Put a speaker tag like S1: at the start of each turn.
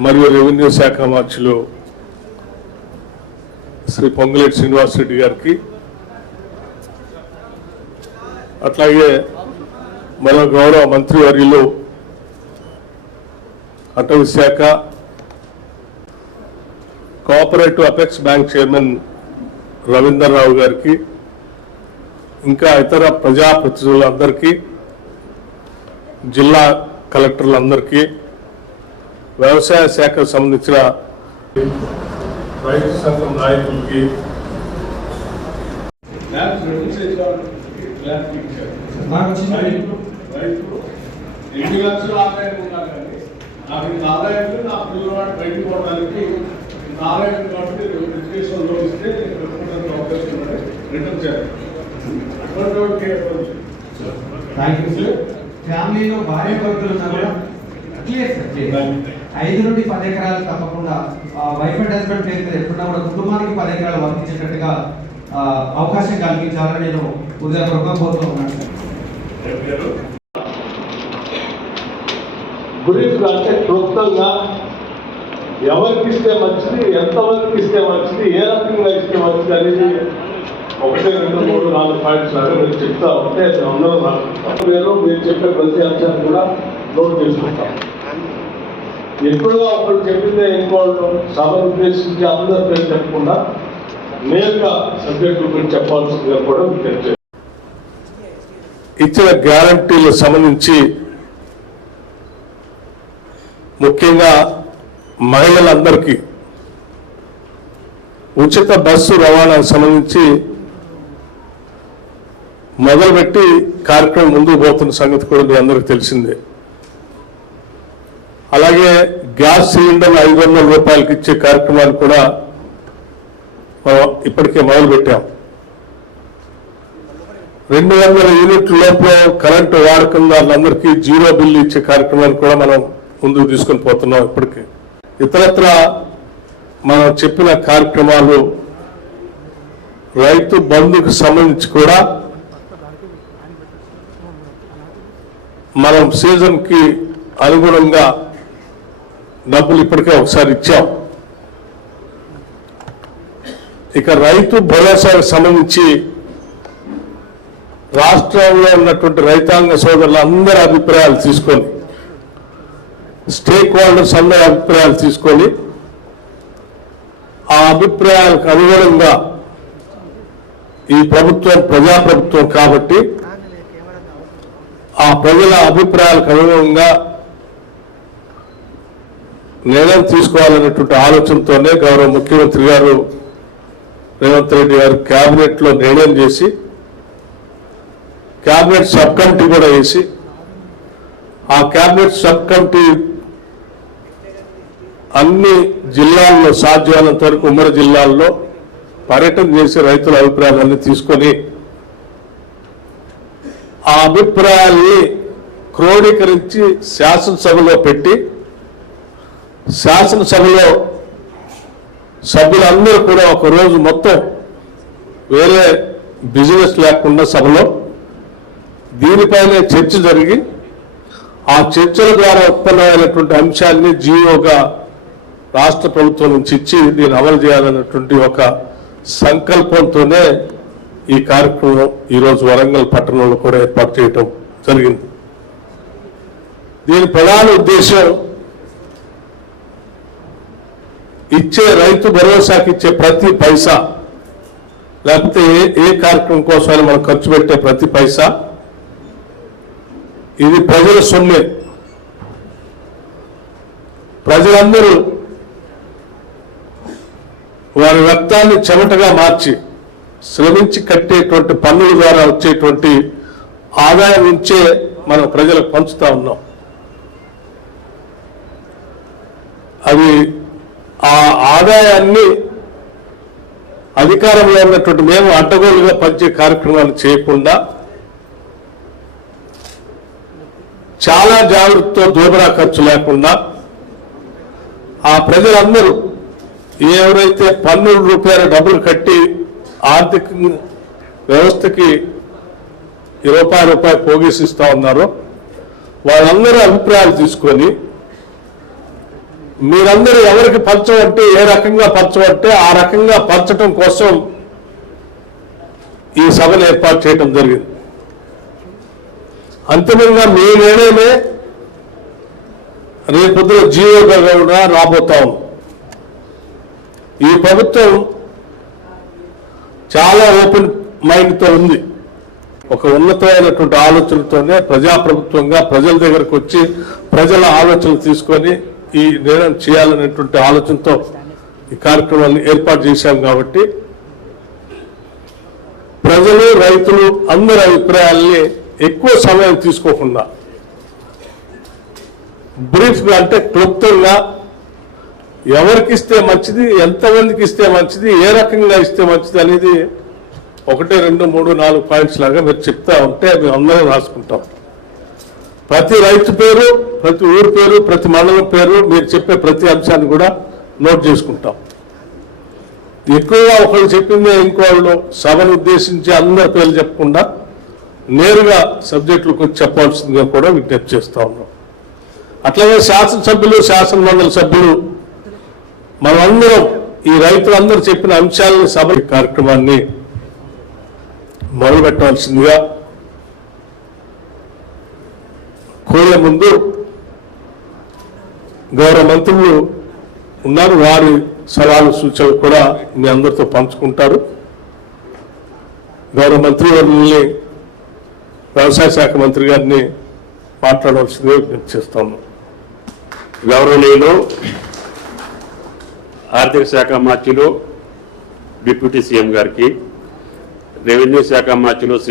S1: మరియు రెవెన్యూ శాఖ మార్చిలో శ్రీ పొంగులేటి శ్రీనివాసరెడ్డి గారికి. అట్లాగే మన గౌరవ మంత్రివర్యులు అటవీ శాఖ cooperative apex bank chairman Ravinder Rao గారికి ఇంకా ఇతర ప్రజాప్రతినిధులందరికీ జిల్లా కలెక్టర్లందరికీ వ్యవసాయ శాఖకు సంబంధించిన రైతు సంఘం నాయకులకి
S2: ఎన్ని లక్షల ఆదాయం ఉన్నా కానీ నాకు ఇంత ఆదాయం నా పిల్లవాడు బయటికి పోవడానికి ఇంత ఆదాయం కాబట్టి ఎడ్యుకేషన్ లోన్ ఇస్తే అవకాశం రిటర్న్ చేయాలి
S3: ఫ్యామిలీలో భార్య భర్తలు ఉన్నా కూడా క్లియర్ సార్ క్లియర్ ఐదు నుండి పది ఎకరాలు తప్పకుండా వైఫ్ అండ్ హస్బెండ్ పేరు మీద ఎప్పుడన్నా కూడా కుటుంబానికి పది ఎకరాలు వర్తించేటట్టుగా ఆ, అవకాశం కల్పించాలని నేను హృదయపూర్వకంగా కోరుతూ ఉన్నాను
S4: గురించి అంటే క్లుప్తంగా ఎవరికి ఇస్తే మంచిది ఎంతమందికి ఇస్తే మంచిది ఏ రకంగా ఇస్తే మంచిది అనేది ఒకటి రెండు మూడు నాలుగు పాయింట్స్ లాగా మీరు చెప్తా ఉంటే అందరూ మీరు చెప్పే ప్రతి అంశాన్ని కూడా నోట్ చేసుకుంటాం. ఎప్పుడుగా అప్పుడు చెప్పిందే ఇంకోళ్ళు సభను ఉద్దేశించి అందరి పేరు చెప్పకుండా నేరుగా సబ్జెక్టు గురించి చెప్పాల్సిందిగా కూడా మీకు
S1: ఇచ్చిన గ్యారంటీలకు సంబంధించి ముఖ్యంగా మహిళలందరికీ ఉచిత బస్సు రవాణాకు సంబంధించి మొదలుపెట్టి కార్యక్రమం ముందుకు పోతున్న సంగతి కూడా మీ అందరికీ తెలిసిందే. అలాగే గ్యాస్ సిలిండర్ ఐదు వందల రూపాయలకి ఇచ్చే కార్యక్రమాన్ని కూడా మనం ఇప్పటికే మొదలుపెట్టాం. రెండు వందల యూనిట్ల లోపల కరెంటు వాడకందారులందరికీ వాళ్ళందరికీ జీరో బిల్లు ఇచ్చే కార్యక్రమాన్ని కూడా మనం ముందుకు తీసుకొని పోతున్నాం ఇప్పటికే. ఇతరత్ర మనం చెప్పిన కార్యక్రమాలు రైతు బంధుకు సంబంధించి కూడా మనం సీజన్కి అనుగుణంగా డబ్బులు ఇప్పటికే ఒకసారి ఇచ్చాం. ఇక రైతు భరోసాకు సంబంధించి రాష్ట్రంలో ఉన్నటువంటి రైతాంగ సోదరుల అందరి అభిప్రాయాలు తీసుకొని స్టేక్ హోల్డర్స్ అందరి అభిప్రాయాలు తీసుకొని ఆ అభిప్రాయాలకు అనుగుణంగా ఈ ప్రభుత్వం ప్రజాప్రభుత్వం కాబట్టి ఆ ప్రజల అభిప్రాయాలకు అనుగుణంగా నిర్ణయం తీసుకోవాలనేటువంటి ఆలోచనతోనే గౌరవ ముఖ్యమంత్రి గారు రేవంత్ రెడ్డి గారు క్యాబినెట్లో నిర్ణయం చేసి క్యాబినెట్ సబ్ కమిటీ కూడా వేసి ఆ క్యాబినెట్ సబ్ కమిటీ అన్ని జిల్లాల్లో సాధ్యమైనంత వరకు ఉమ్మడి జిల్లాల్లో పర్యటన చేసి రైతుల అభిప్రాయాలన్నీ తీసుకొని ఆ అభిప్రాయాల్ని క్రోడీకరించి శాసనసభలో పెట్టి శాసనసభలో సభ్యులందరూ కూడా ఒక రోజు మొత్తం వేరే బిజినెస్ లేకుండా సభలో దీనిపైనే చర్చ జరిగి ఆ చర్చల ద్వారా ఉత్పన్నమైనటువంటి అంశాన్ని జీవోగా రాష్ట్ర ప్రభుత్వం నుంచి ఇచ్చి దీన్ని అమలు చేయాలన్నటువంటి ఒక సంకల్పంతోనే ఈ కార్యక్రమం ఈరోజు వరంగల్ పట్టణంలో కూడా ఏర్పాటు చేయటం జరిగింది. దీని ప్రధాన ఉద్దేశం ఇచ్చే రైతు భరోసాకి ఇచ్చే ప్రతి పైసా లేకపోతే ఏ ఏ కార్యక్రమం కోసమైనా మనం ఖర్చు పెట్టే ప్రతి పైసా ఇది ప్రజల సొమ్మే. ప్రజలందరూ వారి రక్తాన్ని చెమటగా మార్చి శ్రమించి కట్టేటువంటి పన్నుల ద్వారా వచ్చేటువంటి ఆదాయం నుంచే మనం ప్రజలకు పంచుతా ఉన్నాం. అది ఆ ఆదాయాన్ని అధికారంలో ఉన్నటువంటి మేము అడ్డగోలుగా పంచే కార్యక్రమాలు చేయకుండా చాలా జాగ్రత్తతో దోబరా ఖర్చు లేకుండా ఆ ప్రజలందరూ ఎవరైతే పన్ను రూపాయల డబ్బులు కట్టి ఆర్థిక వ్యవస్థకి ఈ రూపాయి రూపాయి పోగేసిస్తా ఉన్నారో వాళ్ళందరూ అభిప్రాయాలు తీసుకొని మీరందరూ ఎవరికి పరచబట్టి ఏ రకంగా పంచమంటే ఆ రకంగా పంచటం కోసం ఈ సభను ఏర్పాటు చేయటం జరిగింది. అంతిమంగా మీ నిర్ణయమే రేపొద్దున జీవోగా కూడా ఈ ప్రభుత్వం చాలా ఓపెన్ మైండ్తో ఉంది. ఒక ఉన్నతమైనటువంటి ఆలోచనతోనే ప్రజాప్రభుత్వంగా ప్రజల దగ్గరకు వచ్చి ప్రజల ఆలోచనలు తీసుకొని ఈ నిర్ణయం చేయాలనేటువంటి ఆలోచనతో ఈ కార్యక్రమాన్ని ఏర్పాటు చేశాం కాబట్టి ప్రజలు రైతులు అందరి అభిప్రాయాల్ని ఎక్కువ సమయం తీసుకోకుండా బ్రీఫ్గా అంటే క్లుప్తంగా ఎవరికి ఇస్తే మంచిది ఎంతమందికి ఇస్తే మంచిది ఏ రకంగా ఇస్తే మంచిది అనేది ఒకటి రెండు మూడు నాలుగు పాయింట్స్ లాగా మీరు చెప్తా ఉంటే మేము అందరం రాసుకుంటాం. ప్రతి రైతు పేరు ప్రతి ఊరు పేరు ప్రతి మండలం పేరు మీరు చెప్పే ప్రతి అంశాన్ని కూడా నోట్ చేసుకుంటాం. ఎక్కువగా ఒకళ్ళు చెప్పిందే ఇంకోళ్ళు సభను ఉద్దేశించి అందరి పేర్లు చెప్పకుండా నేరుగా సబ్జెక్టులకు చెప్పాల్సిందిగా కూడా విజ్ఞప్తి చేస్తా ఉన్నాం. అట్లాగే శాసనసభ్యులు శాసన మండలి సభ్యులు మనమందరం ఈ రైతులందరూ చెప్పిన అంశాలను సభ కార్యక్రమాన్ని మొదలుపెట్టవలసిందిగా కోరే ముందు గౌరవ మంత్రులు ఉన్నారు. వారి సలహాలు సూచనలు కూడా మీ అందరితో పంచుకుంటారు. గౌరవ మంత్రి వర్యుల్ని వ్యవసాయ శాఖ మంత్రి గారిని మాట్లాడవలసిందే విజ్ఞప్తి చేస్తాను.
S5: గౌరవనీయులు ఆర్థిక శాఖ మార్చిలో డిప్యూటీ సీఎం గారికి రెవెన్యూ శాఖ మార్చిలో